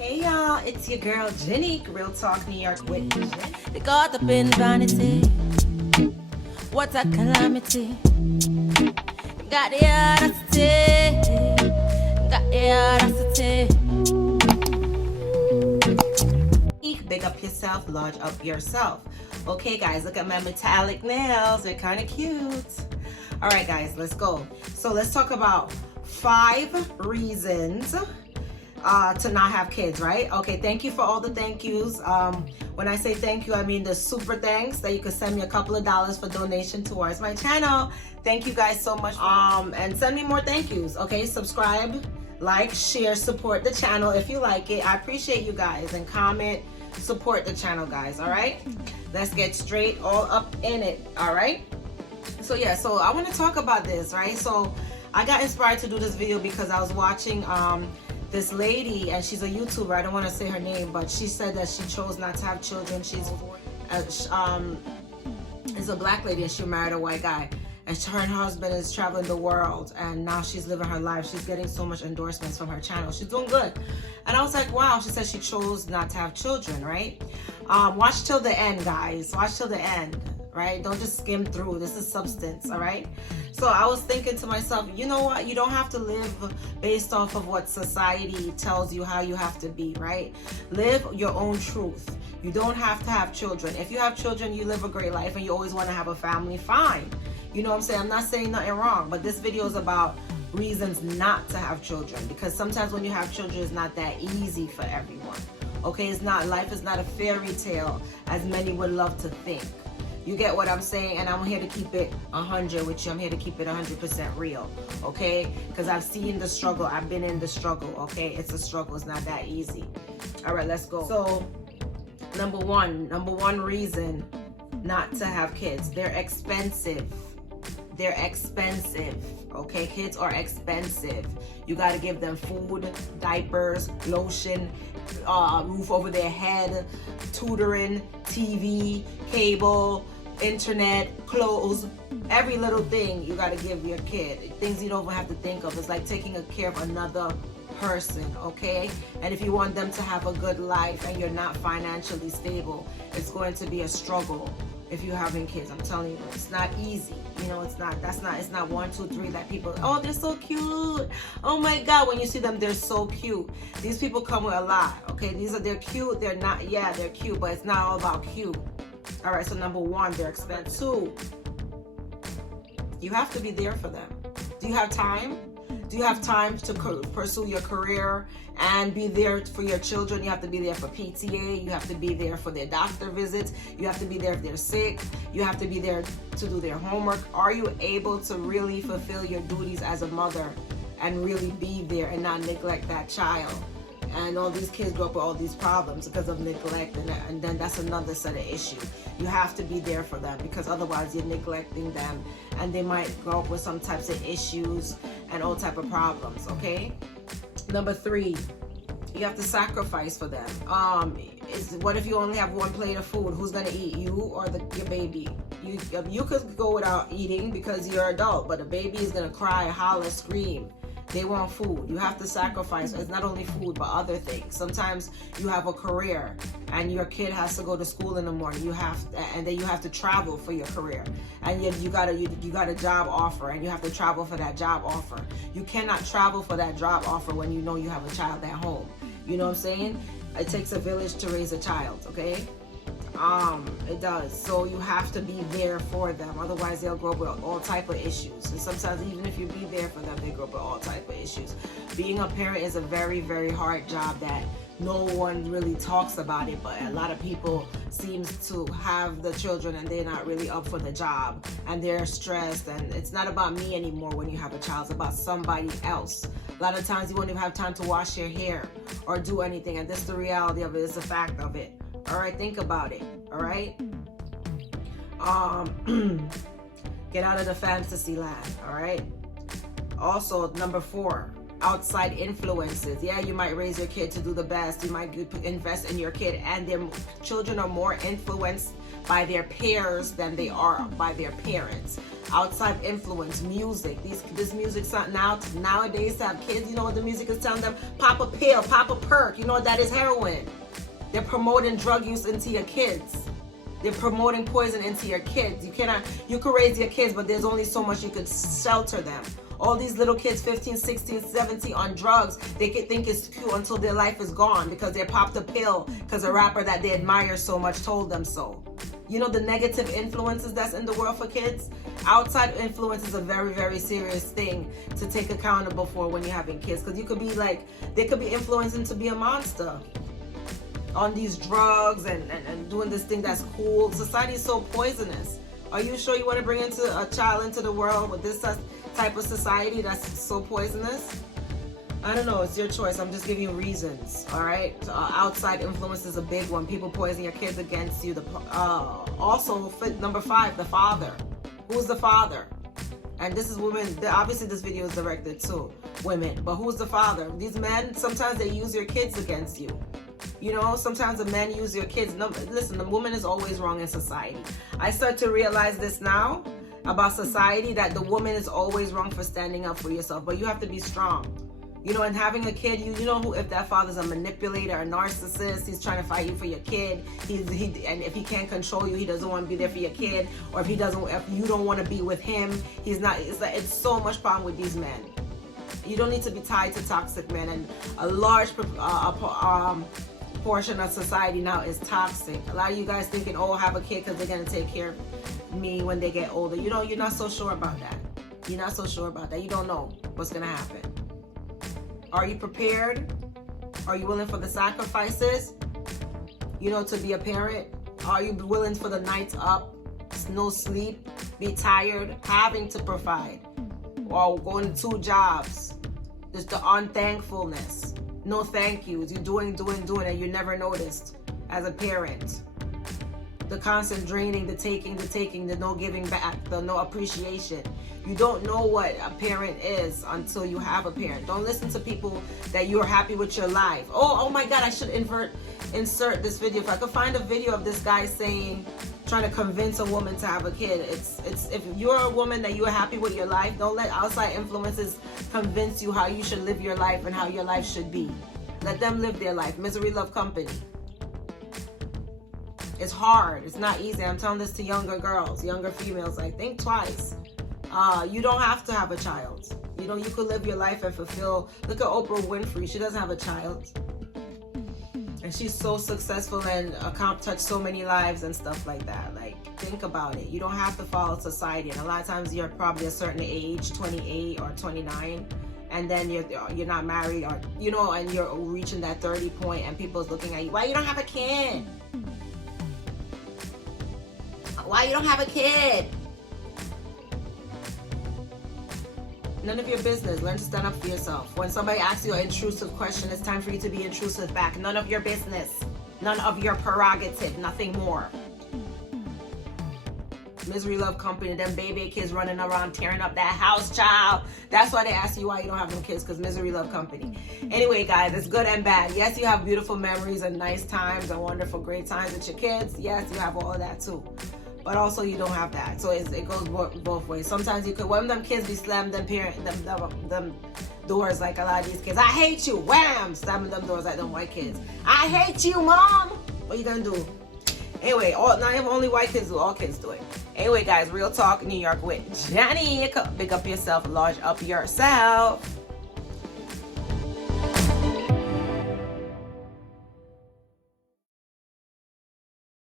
Hey y'all, it's your girl Jenny, Real Talk New York with Jen. They caught up in vanity. What a calamity. Got the audacity. Got the audacity. Big up yourself, large up yourself. Okay guys, look at my metallic nails. They're kind of cute. All right guys, let's go. So let's talk about 5 reasons to not have kids, right? Okay, thank you for all the thank yous. When I say thank you, I mean the super thanks that you could send me a couple of dollars for donation towards my channel. Thank you guys so much. And send me more thank yous. Okay, subscribe, like, share, support the channel if you like it. I appreciate you guys, and comment, support the channel, guys. All right, let's get straight all up in it. All right. So yeah, so I want to talk about this, right? So I got inspired to do this video because I was watching this lady, and she's a YouTuber. I don't want to say her name, but she said that she chose not to have children. She's is a black lady, and she married a white guy, and her and her husband is traveling the world, and now she's living her life. She's getting so much endorsements from her channel. She's doing good. And I was like, wow. She said she chose not to have children, right? Watch till the end, guys. Watch till the end, right? Don't just skim through. This is substance, all right? So I was thinking to myself, you know what? You don't have to live based off of what society tells you how you have to be, right? Live your own truth. You don't have to have children. If you have children, you live a great life and you always want to have a family, fine. You know what I'm saying? I'm not saying nothing wrong, but this video is about reasons not to have children, because sometimes when you have children, it's not that easy for everyone. Okay, it's not, life is not a fairy tale as many would love to think. You get what I'm saying? And I'm here to keep it 100 with you. I'm here to keep it 100% real, okay? Because I've seen the struggle. I've been in the struggle, okay? It's a struggle. It's not that easy. All right, let's go. So, number one reason not to have kids. They're expensive. They're expensive, okay? Kids are expensive. You got to give them food, diapers, lotion, roof over their head, tutoring, TV, cable, internet, clothes, every little thing you got to give your kid. Things you don't even have to think of. It's like taking care of another person, okay? And if you want them to have a good life and you're not financially stable, it's going to be a struggle. If you're having kids, I'm telling you, it's not easy. You know, it's not 1, 2, 3 that people, oh, they're so cute. Oh my God, when you see them, they're so cute. These people come with a lot, okay? They're cute, they're not, yeah, they're cute, but it's not all about cute. All right, so number 1, they're expensive. 2, you have to be there for them. Do you have time? Do you have time to pursue your career and be there for your children? You have to be there for PTA. You have to be there for their doctor visits. You have to be there if they're sick. You have to be there to do their homework. Are you able to really fulfill your duties as a mother and really be there and not neglect that child? And all these kids grow up with all these problems because of neglect, and then that's another set of issues. You have to be there for them, because otherwise you're neglecting them, and they might grow up with some types of issues and all type of problems, okay? Number 3, you have to sacrifice for them. What if you only have 1 plate of food? Who's gonna eat, you or your baby? You could go without eating because you're an adult, but a baby is gonna cry, holler, scream. They want food. You have to sacrifice. It's not only food, but other things. Sometimes you have a career and your kid has to go to school in the morning. And then you have to travel for your career. And you got a job offer, and you have to travel for that job offer. You cannot travel for that job offer when you know you have a child at home. You know what I'm saying? It takes a village to raise a child, okay? It does. So you have to be there for them. Otherwise, they'll grow up with all type of issues. And sometimes even if you be there for them, they grow up with all type of issues. Being a parent is a very, very hard job that no one really talks about it, but a lot of people seems to have the children and they're not really up for the job, and they're stressed, and it's not about me anymore when you have a child. It's about somebody else. A lot of times you won't even have time to wash your hair or do anything, and this is the reality of it. It's the fact of it. All right, think about it. All right, get out of the fantasy land. All right. Also, number 4, outside influences. Yeah, you might raise your kid to do the best. You might invest in your kid, and their children are more influenced by their peers than they are by their parents. Outside influence, music. This music nowadays to have kids, you know what the music is telling them? Pop a pill, pop a perk. You know what that is? Heroin. They're promoting drug use into your kids. They're promoting poison into your kids. You can raise your kids, but there's only so much you could shelter them. All these little kids, 15, 16, 17 on drugs, they could think it's cute until their life is gone because they popped a pill because a rapper that they admire so much told them so. You know the negative influences that's in the world for kids? Outside influence is a very, very serious thing to take accountable for when you're having kids, because you could be like, they could be influencing to be a monster on these drugs and doing this thing that's cool. Society is so poisonous. Are you sure you want to bring a child into the world with this type of society that's so poisonous? I don't know. It's your choice. I'm just giving you reasons. All right. Outside influence is a big one. People poison your kids against you. Also, number 5, the father. Who's the father? And this is women. Obviously, this video is directed to women. But who's the father? These men, sometimes they use your kids against you. You know, sometimes the men use your kids. No, listen, the woman is always wrong in society. I start to realize this now about society, that the woman is always wrong for standing up for yourself. But you have to be strong. You know, and having a kid, you know who, if that father's a manipulator, a narcissist, he's trying to fight you for your kid. And if he can't control you, he doesn't want to be there for your kid. Or if you don't want to be with him, he's not. It's so much problem with these men. You don't need to be tied to toxic men, and a large portion of society now is toxic. A lot of you guys thinking, oh, have a kid because they're gonna take care of me when they get older. You know, you're not so sure about that. You're not so sure about that. You don't know what's gonna happen. Are you prepared? Are you willing for the sacrifices, you know, to be a parent? Are you willing for the nights up, no sleep, be tired, having to provide, or going to 2 jobs? Just the unthankfulness. No thank yous. You're doing, and you never noticed as a parent. The constant draining, the taking, the no giving back, the no appreciation. You don't know what a parent is until you have a parent. Don't listen to people that you're happy with your life. Oh my God, I should insert this video. If I could find a video of this guy trying to convince a woman to have a kid. It's if you're a woman that you're happy with your life, don't let outside influences convince you how you should live your life and how your life should be. Let them live their life. Misery love company. It's hard. It's not easy. I'm telling this to younger girls, younger females. Like, think twice. You don't have to have a child. You know, you could live your life and fulfill. Look at Oprah Winfrey. She doesn't have a child. And she's so successful and touched so many lives and stuff like that. Like, think about it. You don't have to follow society. And a lot of times you're probably a certain age, 28 or 29. And then you're not married, or, you know, and you're reaching that 30 point and people's looking at you. Why you don't have a kid? Why you don't have a kid? None of your business. Learn to stand up for yourself. When somebody asks you an intrusive question, it's time for you to be intrusive back. None of your business. None of your prerogative. Nothing more. Misery love company. Them baby kids running around tearing up that house, child. That's why they ask you why you don't have no kids, because misery love company. Anyway, guys, it's good and bad. Yes, you have beautiful memories and nice times and wonderful, great times with your kids. Yes, you have all of that too. But also you don't have that. So it goes both ways. Sometimes you could, when them kids be slammed them doors like a lot of these kids. I hate you. Wham! Slamming them doors like them white kids. I hate you, mom. What you gonna do? Anyway, not even only white kids do, all kids do it. Anyway, guys, real talk, New York with Jenny. Big up yourself, large up yourself.